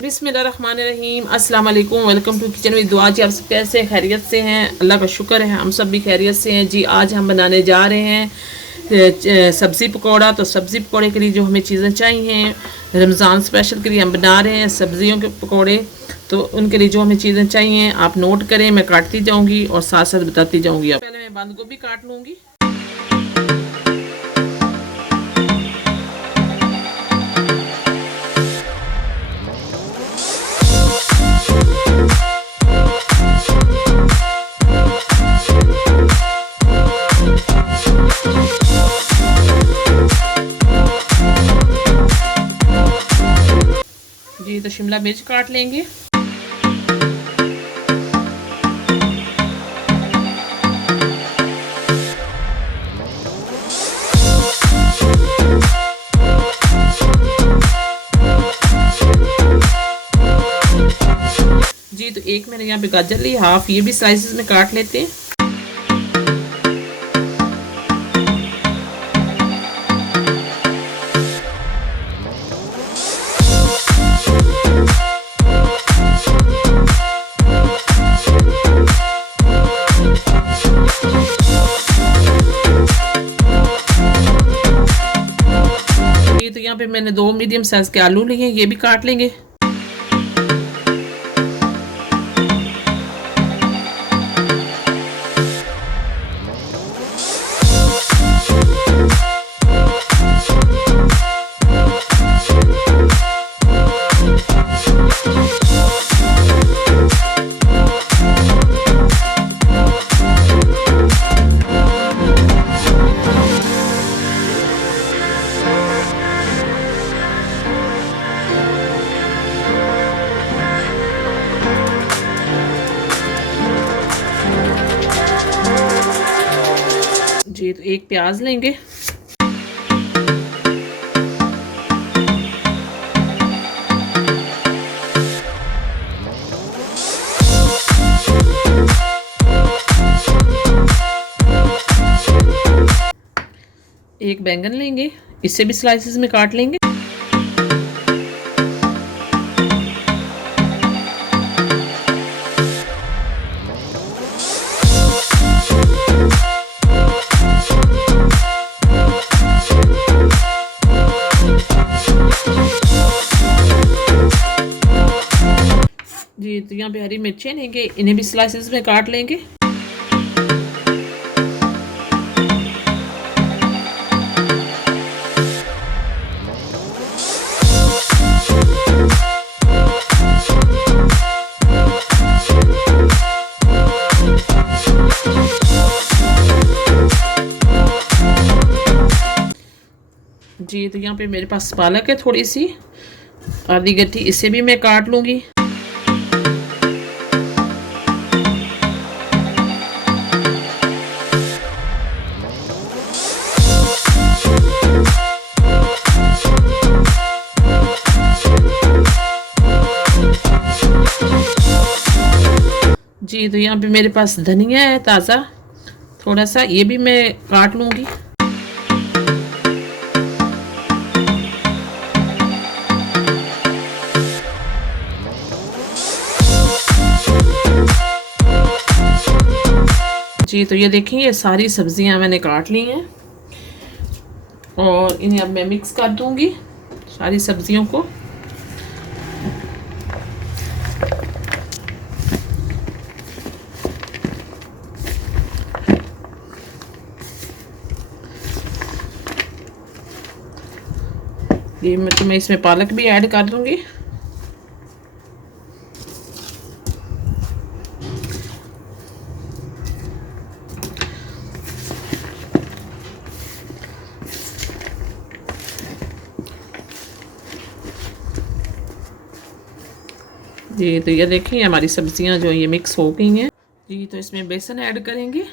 बिस्मिल्लाहिर्रहमानिर्रहीम, अस्सलाम वालेकुम, वेलकम टू किचन विद दुआ। जी आप सब कैसे हैं? खैरियत से हैं? अल्लाह का शुक्र है हम सब भी खैरियत से हैं। जी आज हम बनाने जा रहे हैं सब्ज़ी पकौड़ा। तो सब्ज़ी पकौड़े के लिए जो हमें चीज़ें चाहिए, रमज़ान स्पेशल के लिए हम बना रहे हैं सब्ज़ियों के पकौड़े। तो उनके लिए जो हमें चीज़ें चाहिए आप नोट करें, मैं काटती जाऊँगी और साथ साथ बताती जाऊँगी। पहले मैं बंद गोभी काट लूँगी। जी तो शिमला मिर्च काट लेंगे। जी तो एक मैंने यहाँ पे गाजर ली, हाफ ये भी स्लाइसेस में काट लेते हैं। तो यहाँ पे मैंने 2 मीडियम साइज के आलू लिए, ये भी काट लेंगे। जी तो एक प्याज लेंगे। एक बैंगन लेंगे, इसे भी स्लाइसेस में काट लेंगे। जी तो यहाँ पे हरी मिर्चें लेंगे, इन्हें भी स्लाइसेस में काट लेंगे। जी तो यहाँ पे मेरे पास पालक है थोड़ी सी, आधी गट्ठी, इसे भी मैं काट लूँगी। जी तो यहाँ पे मेरे पास धनिया है ताज़ा थोड़ा सा, ये भी मैं काट लूँगी। जी तो ये देखिए, ये सारी सब्जियां मैंने काट ली हैं। और इन्हें अब मैं मिक्स कर दूंगी सारी सब्जियों को। ये मैं इसमें पालक भी ऐड कर दूंगी। जी तो ये देखिए हमारी सब्जियां जो ये मिक्स हो गई हैं। जी तो इसमें बेसन ऐड करेंगे।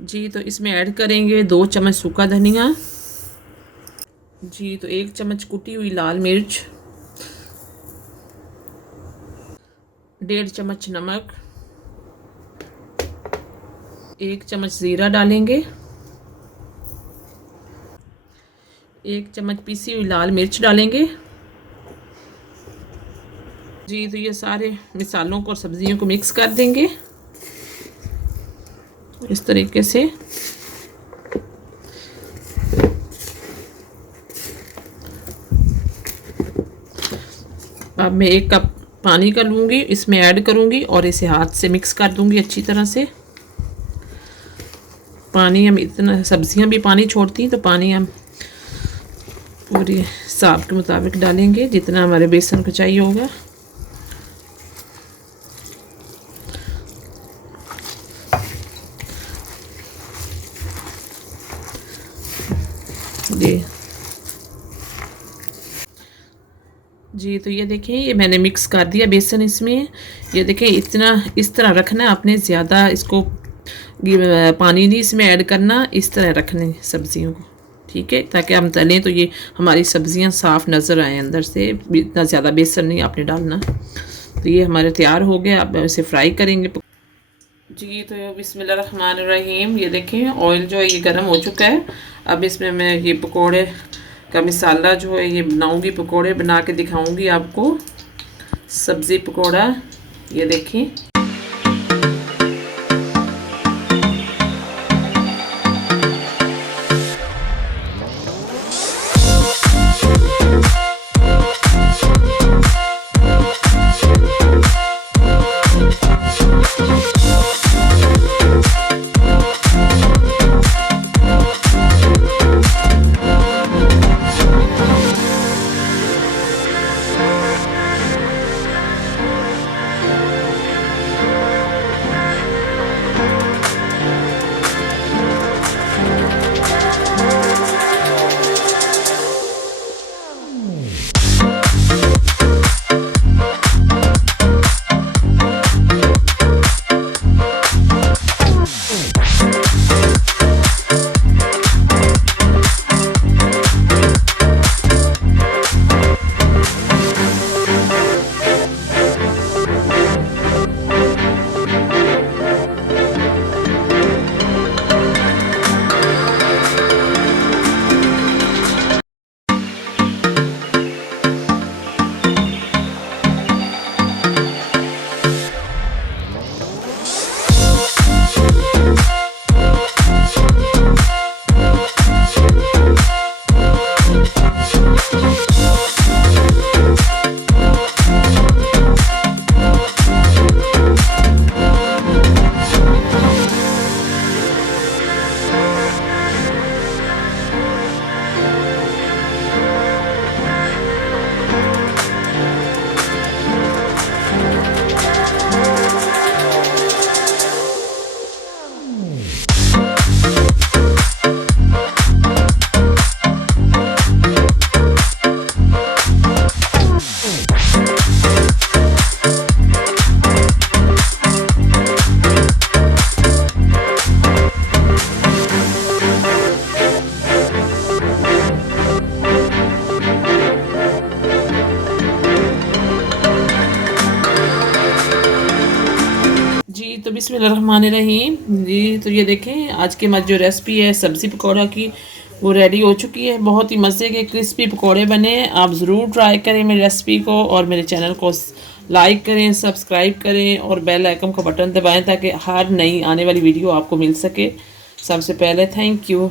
जी तो इसमें ऐड करेंगे 2 चम्मच सूखा धनिया। जी तो 1 चम्मच कुटी हुई लाल मिर्च, 1.5 चम्मच नमक, 1 चम्मच ज़ीरा डालेंगे, 1 चम्मच पीसी हुई लाल मिर्च डालेंगे। जी तो ये सारे मसालों को और सब्जियों को मिक्स कर देंगे इस तरीके से। अब मैं 1 कप पानी का लूँगी, इसमें ऐड करूँगी और इसे हाथ से मिक्स कर दूँगी अच्छी तरह से। पानी हम इतना, सब्जियां भी पानी छोड़ती हैं तो पानी हम पूरी हिसाब के मुताबिक डालेंगे जितना हमारे बेसन को चाहिए होगा। जी तो ये देखिए ये मैंने मिक्स कर दिया बेसन इसमें। ये देखिए इतना इस तरह रखना है आपने, ज़्यादा इसको पानी नहीं इसमें ऐड करना, इस तरह रखने सब्जियों को, ठीक है, ताकि हम तलें तो ये हमारी सब्जियां साफ़ नज़र आए अंदर से। इतना ज़्यादा बेसन नहीं आपने डालना। तो ये हमारे तैयार हो गया, अब इसे फ्राई करेंगे। जी तो बिस्मिल्लाहिर्रहमानिर्रहीम, ये देखें ऑयल जो है ये गर्म हो चुका है। अब इसमें मैं ये पकोड़े का मसाला जो है ये बनाऊंगी, पकोड़े बना के दिखाऊंगी आपको। सब्ज़ी पकोड़ा, ये देखें। तो बिस्मिल्लाहिर्रहमानिर्रहीम जी। तो ये देखें आज की हमारी जो रेसिपी है सब्ज़ी पकौड़ा की, वो रेडी हो चुकी है। बहुत ही मज़े के क्रिस्पी पकौड़े बने हैं। आप ज़रूर ट्राई करें मेरी रेसिपी को और मेरे चैनल को लाइक करें, सब्सक्राइब करें और बेल आइकन का बटन दबाएं ताकि हर नई आने वाली वीडियो आपको मिल सके सबसे पहले। Thank you.